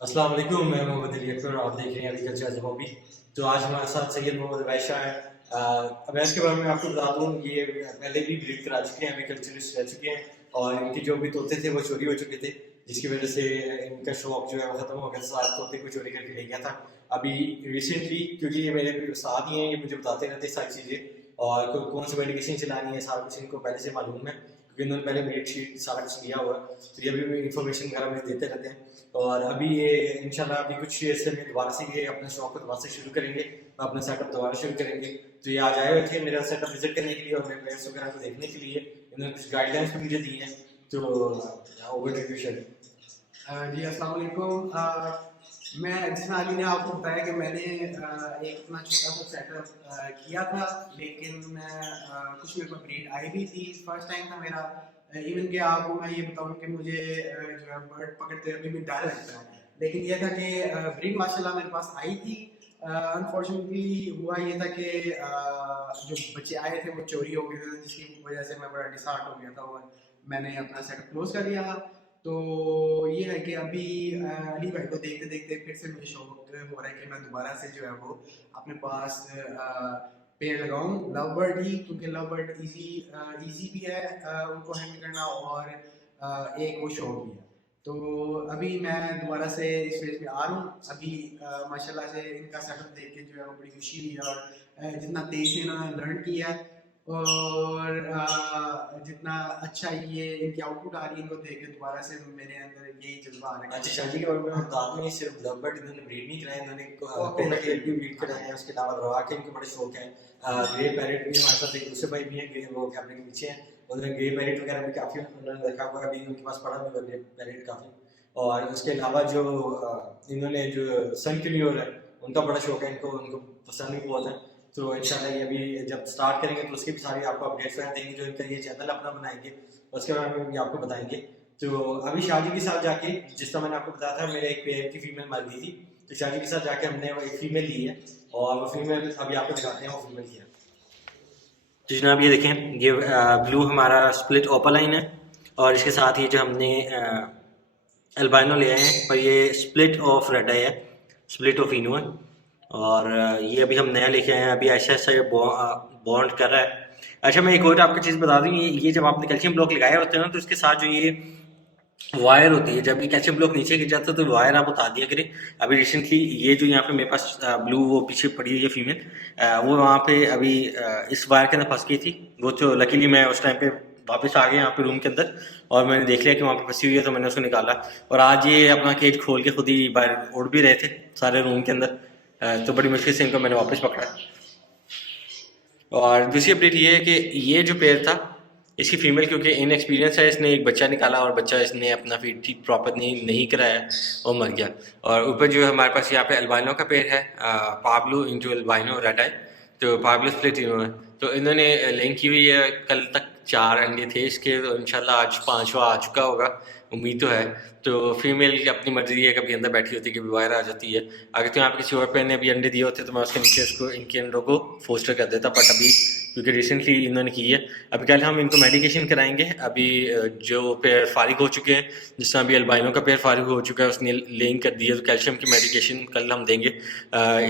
अस्सलाम वालेकुम, मैं मोहम्मद अली अकबर और आप देख रहे हैं एग्रीकल्चर एज हॉबी। तो आज हमारे साथ सैयद मोहम्मद वैशा है। अवैस के बारे में आपको बता दूँ, ये पहले भी ब्रीड करा चुके हैं, एग्रीकल्चरिस्ट रह चुके हैं और इनके जो भी तोते थे वो चोरी हो चुके थे, जिसकी वजह से इनका शौक जो है वो ख़त्म हो गया। सारे तोते को चोरी करके ले गया था। अभी रिसेंटली, क्योंकि ये मेरे साथ ही हैं, ये मुझे बताते रहते हैं सारी चीज़ें और कौन सी मेडिकेशन चलानी है, सारा कुछ इनको पहले से मालूम है क्योंकि इन्होंने पहले ब्रीड शीट सारा कुछ लिया हुआ है। तो ये भी इंफॉर्मेशन वगैरह मुझे देते रहते हैं। और अभी ये इंशाल्लाह अभी कुछ इससे में दोबारा से ये अपना शौक को दोबारा से शुरू करेंगे, अपना सेटअप दोबारा शुरू करेंगे। तो ये आज आए हुए थे मेरा सेटअप विजिट करने के लिए और मेरे प्लेयर्स वगैरह को देखने के लिए। इन्होंने कुछ गाइडलाइंस भी मुझे दी हैं। तो ओवर टू यू। जी अस्सलाम वालेकुम। मैं जिसमें अली ने आपको बताया कि मैंने एक अपना छोटा सा सेटअप किया था, लेकिन कुछ मेरे पास ब्रीड आई भी थी। फर्स्ट टाइम था मेरा। इवन कि आपको मैं ये बताऊं कि मुझे जो है बर्ड पकड़ते अभी भी डर लगता है, लेकिन ये था कि ब्रीड माशाल्लाह मेरे पास आई थी। अनफॉर्चुनेटली हुआ ये था कि जो बच्चे आए थे वो चोरी हो गए थे, जिसकी वजह से मैं बड़ा डिसहार्ट हो गया था और मैंने अपना सेटअप क्लोज कर दिया था। तो ये है कि अभी अली भाई को देखते देखते फिर से मुझे शौक हो रहा है कि मैं दोबारा से जो है वो अपने पास पेड़ लगाऊं लव बर्ड ही, क्योंकि लव बर्ड इजी भी है उनको हैंडल करना और एक वो शौक भी है। तो अभी मैं दोबारा से इस फेज में आ रहा हूँ। अभी माशाल्लाह से इनका सेटअप देख के जो है वो बड़ी खुशी हुई है और जितना तेज से इन्होंने लर्न किया है और जितना अच्छा ये इनकी आउटपुट आ रही है, इनको देख के दोबारा से मेरे अंदर यही जज्बा आ रहा है। अच्छा, शादी के बारे में बता दूं, ये सिर्फ लव बर्ड इन्होंने ब्रीड नहीं कराया, इन्होंने कोका टेल भी ब्रीड कराया है। उसके अलावा रवा के इनको बड़े शौक है। ग्रे पैरेट भी हमारे साथ एक दूसरे भाई भी हैं, ग्रे वो कैमरे के पीछे हैं, उन्होंने ग्रे पैरेट वगैरह भी काफ़ी उन्होंने रखा हुआ है। अभी उनके पास पड़ा भी हुआ ग्रे पैरेट काफ़ी। और उसके अलावा जो इन्होंने जो सन क्लियोर है उनका बड़ा शौक है इनको, उनको पसंद भी बहुत है। तो इंशाल्लाह ये अभी जब स्टार्ट करेंगे तो उसकी भी सारी आपको अपडेट्स देंगे, जो इनका ये चैनल अपना बनाएंगे उसके बारे में भी आपको बताएंगे। तो अभी शादी के साथ जाके, जिस तरह मैंने आपको बताया था मेरे एक पेयर की फीमेल मर गई थी, तो शादी के साथ जाके हमने वो एक फीमेल ली है और वो फीमेल अभी आपको दिखाते हैं वो फीमेल की है। तो जनाब ये देखें, ये ब्लू हमारा स्प्लिट ओपालाइन है और इसके साथ ये जो हमने अल्बाइनो ले आए हैं, पर ये स्प्लिट ऑफ रेड आई है, स्प्लिट ऑफ इनो है। और ये अभी हम नया लेके आए हैं, अभी ऐसा ऐसा ये बॉन्ड कर रहा है। अच्छा, मैं एक और आपको चीज़ बता दूँ, ये जब आपने कैल्शियम ब्लॉक लगाए होते हैं ना, तो इसके साथ जो ये वायर होती है, जब ये कैल्शियम ब्लॉक नीचे गिर जाता है तो वायर आप उतार दिया करें। अभी रिसेंटली ये जो यहाँ पे मेरे पास ब्लू वो पीछे पड़ी हुई है फीमेल, वो वहाँ पे अभी इस वायर के अंदर फंस गई थी। वो तो लकीली मैं उस टाइम पे वापस आ गया यहाँ पे रूम के अंदर और मैंने देख लिया कि वहाँ पे फंसी हुई है, तो मैंने उसको निकाला और आज ये अपना केज खोल के खुद ही बाहर उड़ भी रहे थे सारे रूम के अंदर। तो बड़ी मुश्किल से इनको मैंने वापस पकड़ा। और दूसरी अपडेट ये है कि ये जो पेयर था, इसकी फीमेल क्योंकि इनएक्सपीरियंस है, इसने एक बच्चा निकाला और बच्चा इसने अपना फीड ठीक प्रॉपर नहीं कराया और मर गया। और ऊपर जो है हमारे पास यहाँ पे अल्बाइनो का पेयर है, पाब्लो इंटू अल्बाइनो रेड आई, तो पाब्लो स्प्लिट इन्होंने, तो इन्होंने लिंक की हुई है। कल तक 4 अंडे थे इसके, तो इंशाल्लाह आज 5वां आ चुका होगा, उम्मीद तो है। तो फीमेल की अपनी मर्जी है, कभी अंदर बैठी होती है, कभी बाहर आ जाती है। अगर तो यहाँ पे किसी और पेयर ने अभी अंडे दिए होते तो मैं उसके नीचे उसको इनके अंडों को फोस्टर कर देता, बट अभी क्योंकि रिसेंटली इन्होंने की है। अभी कल हम इनको मेडिकेशन कराएंगे। अभी जो पेयर फारिग हो चुके हैं, जिस तरह अभी अल्बाइनो का पेयर फारिग हो चुका है, उसने लेइंग कर दी है, तो कैल्शियम की मेडिकेशन कल हम देंगे।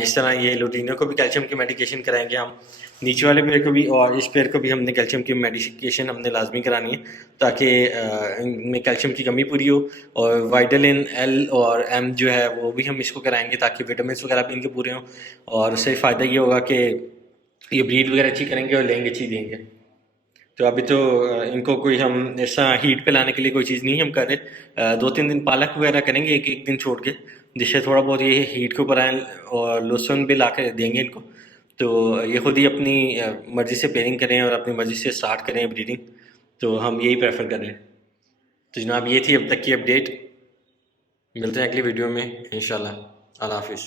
इस तरह ये लुटीनो को भी कैल्शियम की मेडिकेशन कराएंगे हम, नीचे वाले पेयर को भी, और इस पेयर को भी हमने कैल्शियम की मेडिकेशन हमने लाजमी करानी है ताकि इनमें कैल्शियम की कमी पूरी हो। और वाइटालिन एल और एम जो है वो भी हम इसको कराएंगे ताकि विटामिन वगैरह भी इनके पूरे हों, और उससे फ़ायदा ये होगा कि ये ब्रीड वगैरह अच्छी करेंगे और लेंगे अच्छी देंगे। तो अभी तो इनको कोई हम ऐसा हीट पे लाने के लिए कोई चीज़ नहीं हम कर रहे। 2-3 दिन पालक वगैरह करेंगे एक एक दिन छोड़ के, जिससे थोड़ा बहुत ये हीट के ऊपर आए, और लहसुन भी ला कर देंगे इनको, तो ये खुद ही अपनी मर्ज़ी से पेयरिंग करें और अपनी मर्ज़ी से स्टार्ट करें ब्रीडिंग। तो हम यही प्रेफर कर रहे हैं। तो जनाब ये थी अब तक की अपडेट, मिलते हैं अगली वीडियो में इंशाल्लाह। अल्लाह हाफिज़।